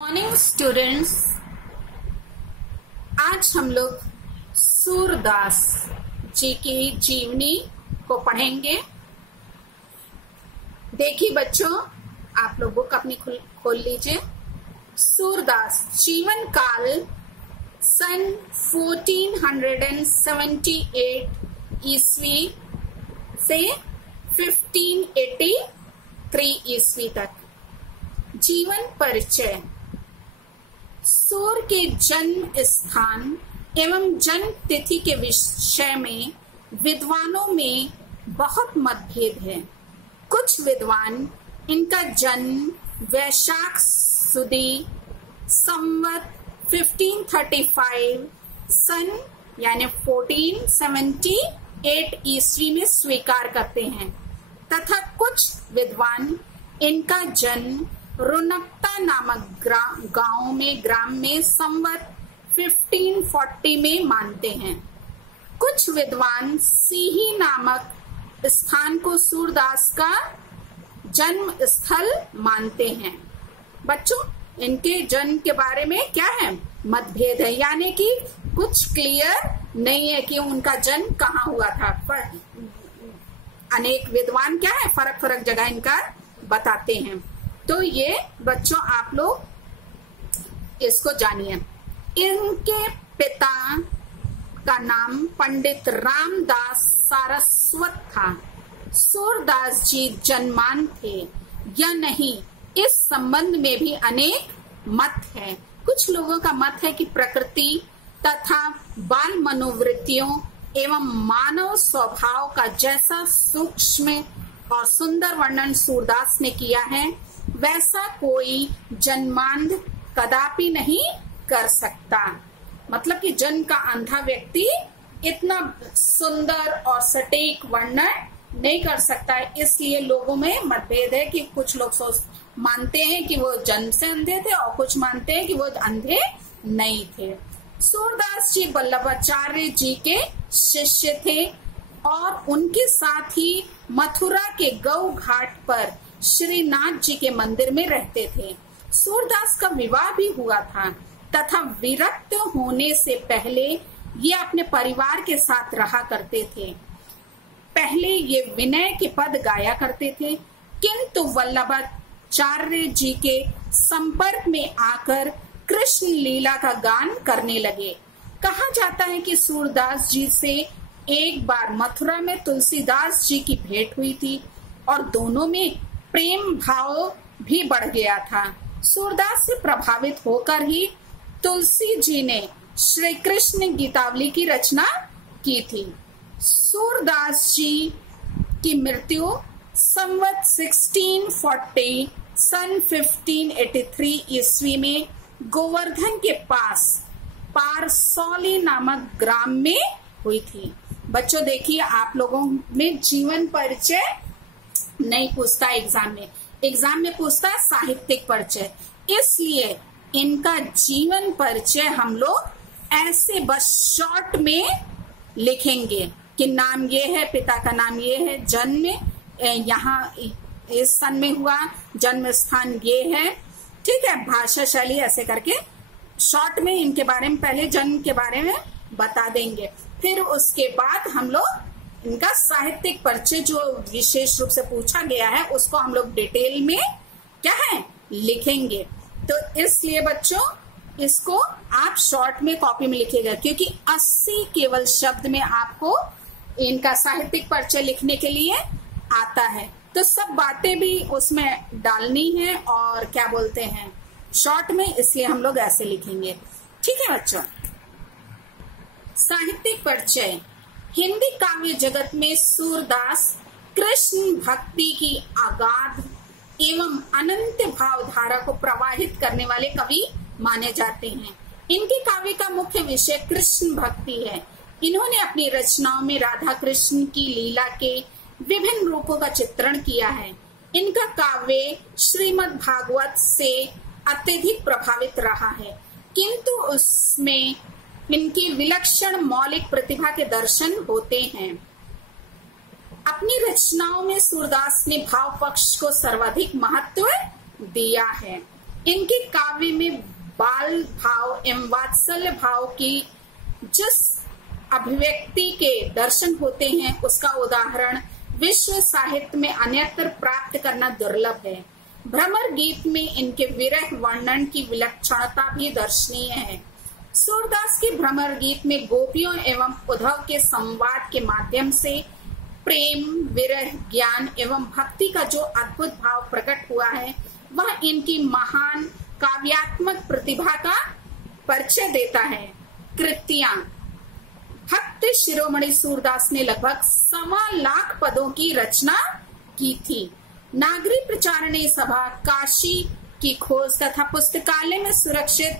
Morning students, आज हम लोग सूरदास जी की जीवनी को पढ़ेंगे। देखिए बच्चों, आप लोग बुक अपनी खोल लीजिए। सूरदास जीवन काल सन 1478 ईस्वी से 1583 ईस्वी तक। जीवन परिचय। सूर के जन्म स्थान एवं जन्म तिथि के विषय में विद्वानों में बहुत मतभेद है। कुछ विद्वान इनका जन्म वैशाख सुदी संवत 1535 सन यानी 1478 ईस्वी में स्वीकार करते हैं तथा कुछ विद्वान इनका जन्म रुनकता नामक ग्राम में संवत 1540 में मानते हैं। कुछ विद्वान सीही नामक स्थान को सूरदास का जन्म स्थल मानते हैं। बच्चों, इनके जन्म के बारे में क्या है? मतभेद है, यानी कि कुछ क्लियर नहीं है कि उनका जन्म कहाँ हुआ था। पर अनेक विद्वान क्या है, फर्क फर्क जगह इनका बताते हैं। तो ये बच्चों आप लोग इसको जानिए। इनके पिता का नाम पंडित रामदास सारस्वत था। सूरदास जी जन्मान थे या नहीं, इस संबंध में भी अनेक मत है। कुछ लोगों का मत है कि प्रकृति तथा बाल मनोवृत्तियों एवं मानव स्वभाव का जैसा सूक्ष्म और सुंदर वर्णन सूरदास ने किया है, वैसा कोई जन्मांध कदापि नहीं कर सकता। मतलब कि जन्म का अंधा व्यक्ति इतना सुंदर और सटीक वर्णन नहीं कर सकता है। इसलिए लोगों में मतभेद है कि कुछ लोग मानते हैं कि वो जन्म से अंधे थे और कुछ मानते हैं कि वो अंधे नहीं थे। सूरदास जी वल्लभाचार्य जी के शिष्य थे और उनके साथ ही मथुरा के गौ घाट पर श्रीनाथ जी के मंदिर में रहते थे। सूरदास का विवाह भी हुआ था तथा विरक्त होने से पहले ये अपने परिवार के साथ रहा करते थे। पहले ये विनय के पद गाया करते थे, किंतु वल्लभाचार्य जी के संपर्क में आकर कृष्ण लीला का गान करने लगे। कहा जाता है कि सूरदास जी से एक बार मथुरा में तुलसीदास जी की भेंट हुई थी और दोनों में प्रेम भाव भी बढ़ गया था। सूरदास से प्रभावित होकर ही तुलसी जी ने श्री कृष्ण गीतावली की रचना की थी। सूरदास जी की मृत्यु संवत 1640 सन 1583 ईस्वी में गोवर्धन के पास पारसौली नामक ग्राम में हुई थी। बच्चों देखिए, आप लोगों में जीवन परिचय नहीं पूछता एग्जाम में पूछता है साहित्यिक परिचय। इसलिए इनका जीवन परिचय हम लोग ऐसे बस शॉर्ट में लिखेंगे कि नाम ये है, पिता का नाम ये है, जन्म यहाँ इस सन में हुआ, जन्म स्थान ये है, ठीक है। भाषा शैली ऐसे करके शॉर्ट में इनके बारे में पहले जन्म के बारे में बता देंगे, फिर उसके बाद हम लोग इनका साहित्यिक परिचय जो विशेष रूप से पूछा गया है उसको हम लोग डिटेल में क्या है लिखेंगे। तो इसलिए बच्चों इसको आप शॉर्ट में कॉपी में लिखिएगा, क्योंकि 80 केवल शब्द में आपको इनका साहित्यिक परिचय लिखने के लिए आता है। तो सब बातें भी उसमें डालनी है और क्या बोलते हैं शॉर्ट में, इसलिए हम लोग ऐसे लिखेंगे। ठीक है बच्चों। साहित्यिक परिचय। हिंदी काव्य जगत में सूरदास कृष्ण भक्ति की अगाध एवं अनंत भावधारा को प्रवाहित करने वाले कवि माने जाते हैं। इनके काव्य का मुख्य विषय कृष्ण भक्ति है। इन्होंने अपनी रचनाओं में राधा कृष्ण की लीला के विभिन्न रूपों का चित्रण किया है। इनका काव्य श्रीमद् भागवत से अत्यधिक प्रभावित रहा है, किंतु उसमें इनकी विलक्षण मौलिक प्रतिभा के दर्शन होते हैं। अपनी रचनाओं में सूरदास ने भाव पक्ष को सर्वाधिक महत्व दिया है। इनके काव्य में बाल भाव एवं वात्सल्य भाव की जिस अभिव्यक्ति के दर्शन होते हैं उसका उदाहरण विश्व साहित्य में अन्यत्र प्राप्त करना दुर्लभ है। भ्रमर गीत में इनके विरह वर्णन की विलक्षणता भी दर्शनीय है। सूरदास के भ्रमर गीत में गोपियों एवं उद्धव के संवाद के माध्यम से प्रेम, विरह, ज्ञान एवं भक्ति का जो अद्भुत भाव प्रकट हुआ है वह इनकी महान काव्यात्मक प्रतिभा का परिचय देता है। कृतियां। भक्त शिरोमणि सूरदास ने लगभग 1.25 लाख पदों की रचना की थी। नागरी प्रचारणी सभा, काशी की खोज तथा पुस्तकालय में सुरक्षित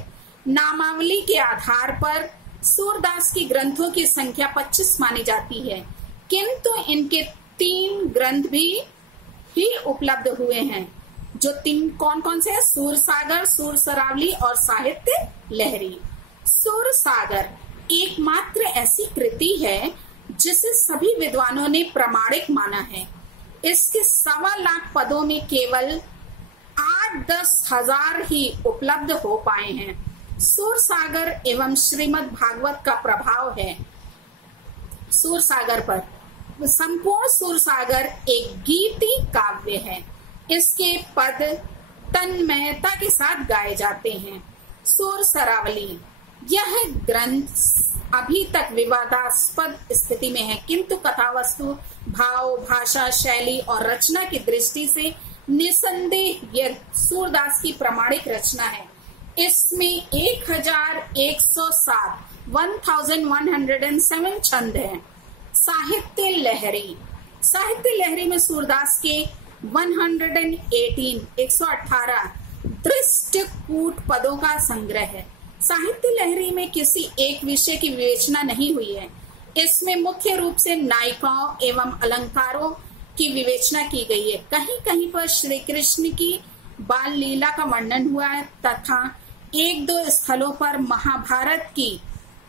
नामावली के आधार पर सूरदास की ग्रंथों की संख्या 25 मानी जाती है, किंतु इनके 3 ग्रंथ भी ही उपलब्ध हुए हैं। जो 3 कौन कौन से हैं? सूरसागर, सूरसरावली और साहित्य लहरी। सूरसागर एकमात्र ऐसी कृति है जिसे सभी विद्वानों ने प्रामाणिक माना है। इसके 1.25 लाख पदों में केवल 8-10 हजार ही उपलब्ध हो पाए हैं। सूरसागर एवं श्रीमद् भागवत का प्रभाव है सूरसागर पर। संपूर्ण सूरसागर एक गीति काव्य है। इसके पद तन्मयता के साथ गाए जाते हैं। सूरसरावली, यह ग्रंथ अभी तक विवादास्पद स्थिति में है, किंतु कथावस्तु, भाव, भाषा, शैली और रचना की दृष्टि से निसंदेह यह सूरदास की प्रामाणिक रचना है। इसमें 1107 छंद हैं। साहित्य लहरी। साहित्य लहरी में सूरदास के 118 दृष्टकूट पदों का संग्रह है। साहित्य लहरी में किसी एक विषय की विवेचना नहीं हुई है। इसमें मुख्य रूप से नायिकाओं एवं अलंकारों की विवेचना की गई है। कहीं कहीं पर श्री कृष्ण की बाल लीला का वर्णन हुआ है तथा 1-2 स्थलों पर महाभारत की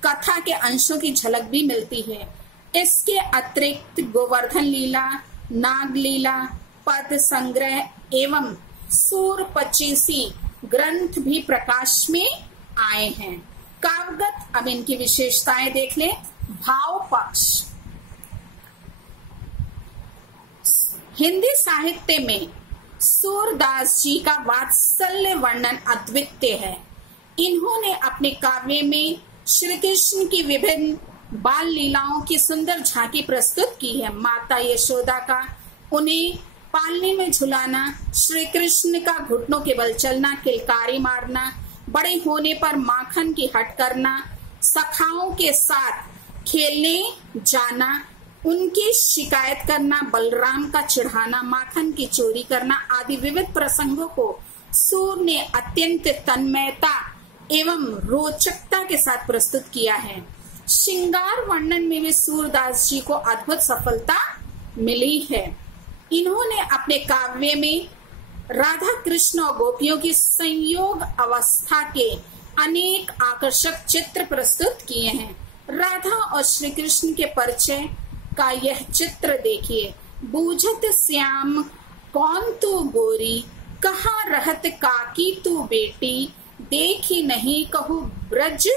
कथा के अंशों की झलक भी मिलती है। इसके अतिरिक्त गोवर्धन लीला, नाग लीला, पद संग्रह एवं सूर 25 ग्रंथ भी प्रकाश में आए हैं। काव्यगत, अब इनकी विशेषताएं देख लें। भाव पक्ष। हिंदी साहित्य में सूरदास जी का वात्सल्य वर्णन अद्वितीय है। इन्होंने अपने काव्य में श्री कृष्ण की विभिन्न बाल लीलाओं की सुंदर झांकी प्रस्तुत की है। माता यशोदा का उन्हें पालने में झुलाना, श्री कृष्ण का घुटनों के बल चलना, किलकारी मारना, बड़े होने पर माखन की हट करना, सखाओं के साथ खेलने जाना, उनकी शिकायत करना, बलराम का चिढ़ाना, माखन की चोरी करना आदि विविध प्रसंगों को सूर ने अत्यंत तन्मयता एवं रोचकता के साथ प्रस्तुत किया है। श्रृंगार वर्णन में भी सूरदास जी को अद्भुत सफलता मिली है। इन्होंने अपने काव्य में राधा कृष्ण और गोपियों की संयोग अवस्था के अनेक आकर्षक चित्र प्रस्तुत किए हैं। राधा और श्री कृष्ण के परिचय का यह चित्र देखिए। बूझत श्याम कौन तू गोरी, कहाँ रहत काकी तू बेटी, देखी नहीं कहू ब्रज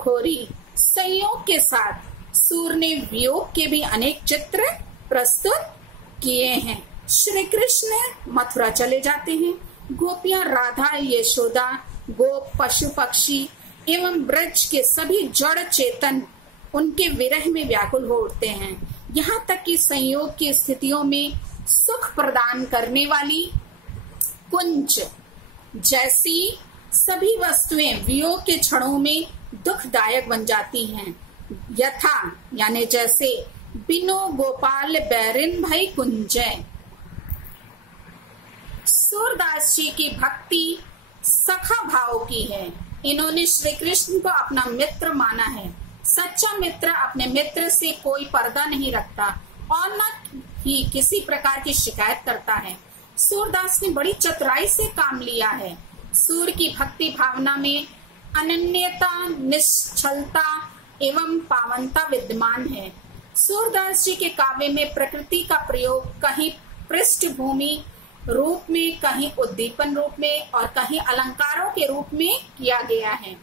खोरी। संयोग के साथ सूर ने वियोग के भी अनेक चित्र प्रस्तुत किए हैं। श्री कृष्ण मथुरा चले जाते हैं। गोपियां राधा, यशोदा, गोप, पशु पक्षी एवं ब्रज के सभी जड़ चेतन उनके विरह में व्याकुल हो उठते हैं। यहाँ तक कि संयोग की स्थितियों में सुख प्रदान करने वाली कुंज जैसी सभी वस्तुएं वियोग के क्षणों में दुखदायक बन जाती हैं। यथा यानी जैसे बिनो गोपाल बैरिन भई कुंजय। सूरदास जी की भक्ति सखा भाव की है। इन्होंने श्री कृष्ण को अपना मित्र माना है। सच्चा मित्र अपने मित्र से कोई पर्दा नहीं रखता और न ही किसी प्रकार की शिकायत करता है। सूरदास ने बड़ी चतुराई से काम लिया है। सूर की भक्ति भावना में अनन्यता, निश्चलता एवं पावनता विद्यमान है। सूरदास जी के काव्य में प्रकृति का प्रयोग कहीं पृष्ठभूमि रूप में, कहीं उद्दीपन रूप में और कहीं अलंकारों के रूप में किया गया है।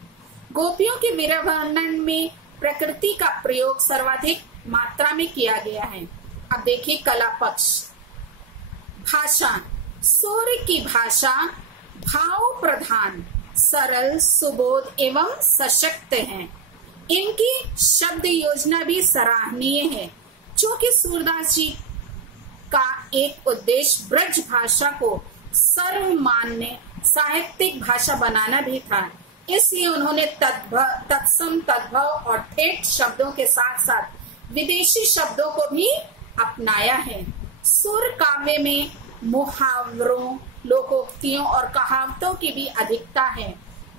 गोपियों के विरह वर्णन में प्रकृति का प्रयोग सर्वाधिक मात्रा में किया गया है। अब देखिए कला पक्ष। भाषा। सूर्य की भाषा भाव प्रधान, सरल, सुबोध एवं सशक्त है। इनकी शब्द योजना भी सराहनीय है। चूंकि सूरदास जी का एक उद्देश्य ब्रज भाषा को सर्वमान्य साहित्यिक भाषा बनाना भी था, इसलिए उन्होंने तत्सम, तद्भव और ठेठ शब्दों के साथ साथ विदेशी शब्दों को भी अपनाया है। सूर काव्य में मुहावरों, लोकोक्तियों और कहावतों की भी अधिकता है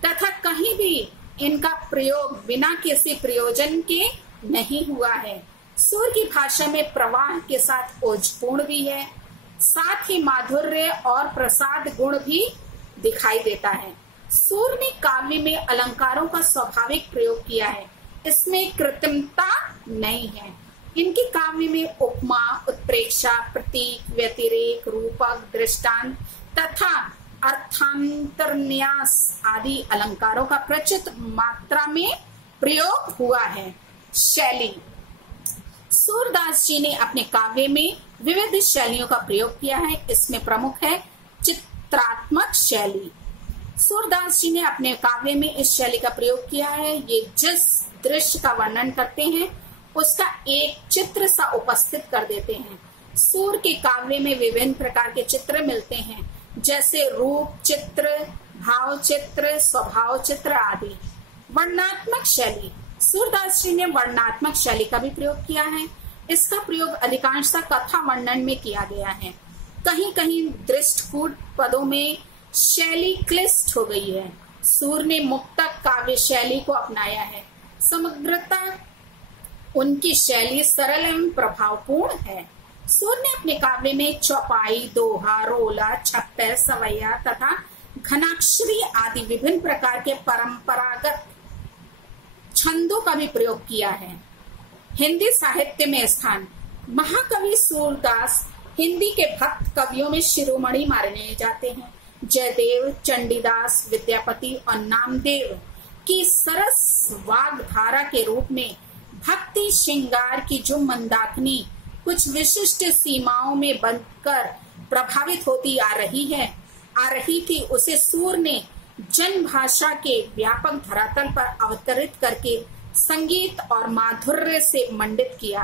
तथा कहीं भी इनका प्रयोग बिना किसी प्रयोजन के नहीं हुआ है। सूर की भाषा में प्रवाह के साथ ओजपूर्ण भी है, साथ ही माधुर्य और प्रसाद गुण भी दिखाई देता है। सूर ने काव्य में अलंकारों का स्वाभाविक प्रयोग किया है, इसमें कृत्रिमता नहीं है। इनके काव्य में उपमा, उत्प्रेक्षा, प्रतीक, व्यतिरेक, रूपक, दृष्टांत तथा अर्थांतरन्यास आदि अलंकारों का प्रचुर मात्रा में प्रयोग हुआ है। शैली। सूरदास जी ने अपने काव्य में विविध शैलियों का प्रयोग किया है। इसमें प्रमुख है चित्रात्मक शैली। सूरदास जी ने अपने काव्य में इस शैली का प्रयोग किया है। ये जिस दृश्य का वर्णन करते हैं उसका एक चित्र सा उपस्थित कर देते हैं। सूर के काव्य में विभिन्न प्रकार के चित्र मिलते हैं, जैसे रूप चित्र, भाव चित्र, स्वभाव चित्र आदि। वर्णनात्मक शैली। सूरदास जी ने वर्णनात्मक शैली का भी प्रयोग किया है। इसका प्रयोग अधिकांशतः कथा वर्णन में किया गया है। कहीं कहीं दृष्टकूट पदों में शैली क्लिष्ट हो गई है। सूर ने मुक्तक काव्य शैली को अपनाया है। समग्रता उनकी शैली सरल एवं प्रभावपूर्ण है। सूर ने अपने काव्य में चौपाई, दोहा, रोला, छप्पर, सवैया तथा घनाक्षरी आदि विभिन्न प्रकार के परंपरागत छंदों का भी प्रयोग किया है। हिंदी साहित्य में स्थान। महाकवि सूरदास हिंदी के भक्त कवियों में शिरोमणि माने जाते हैं। जयदेव, चंडीदास, विद्यापति और नामदेव की सरस वाग्धारा के रूप में भक्ति श्रृंगार की जो मंदाकिनी कुछ विशिष्ट सीमाओं में बंधकर प्रभावित होती आ रही थी, उसे सूर ने जन भाषा के व्यापक धरातल पर अवतरित करके संगीत और माधुर्य से मंडित किया।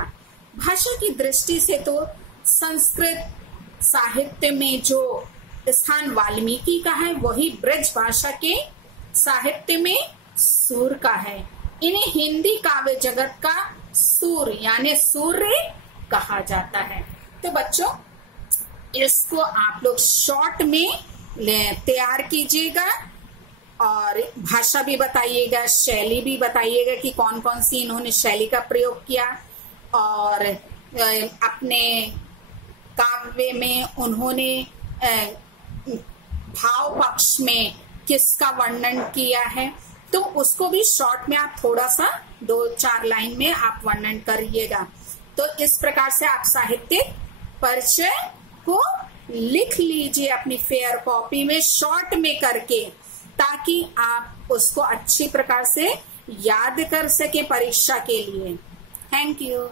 भाषा की दृष्टि से तो संस्कृत साहित्य में जो स्थान वाल्मीकि का है, वही ब्रज भाषा के साहित्य में सूर का है। इन्हें हिंदी काव्य जगत का सूर यानी सूर्य कहा जाता है। तो बच्चों, इसको आप लोग शॉर्ट में तैयार कीजिएगा और भाषा भी बताइएगा, शैली भी बताइएगा कि कौन कौन सी इन्होंने शैली का प्रयोग किया और अपने काव्य में उन्होंने भाव पक्ष में किसका वर्णन किया है, तो उसको भी शॉर्ट में आप थोड़ा सा 2-4 लाइन में आप वर्णन करिएगा। तो इस प्रकार से आप साहित्यिक परिचय को लिख लीजिए अपनी फेयर कॉपी में शॉर्ट में करके, ताकि आप उसको अच्छी प्रकार से याद कर सके परीक्षा के लिए। Thank you.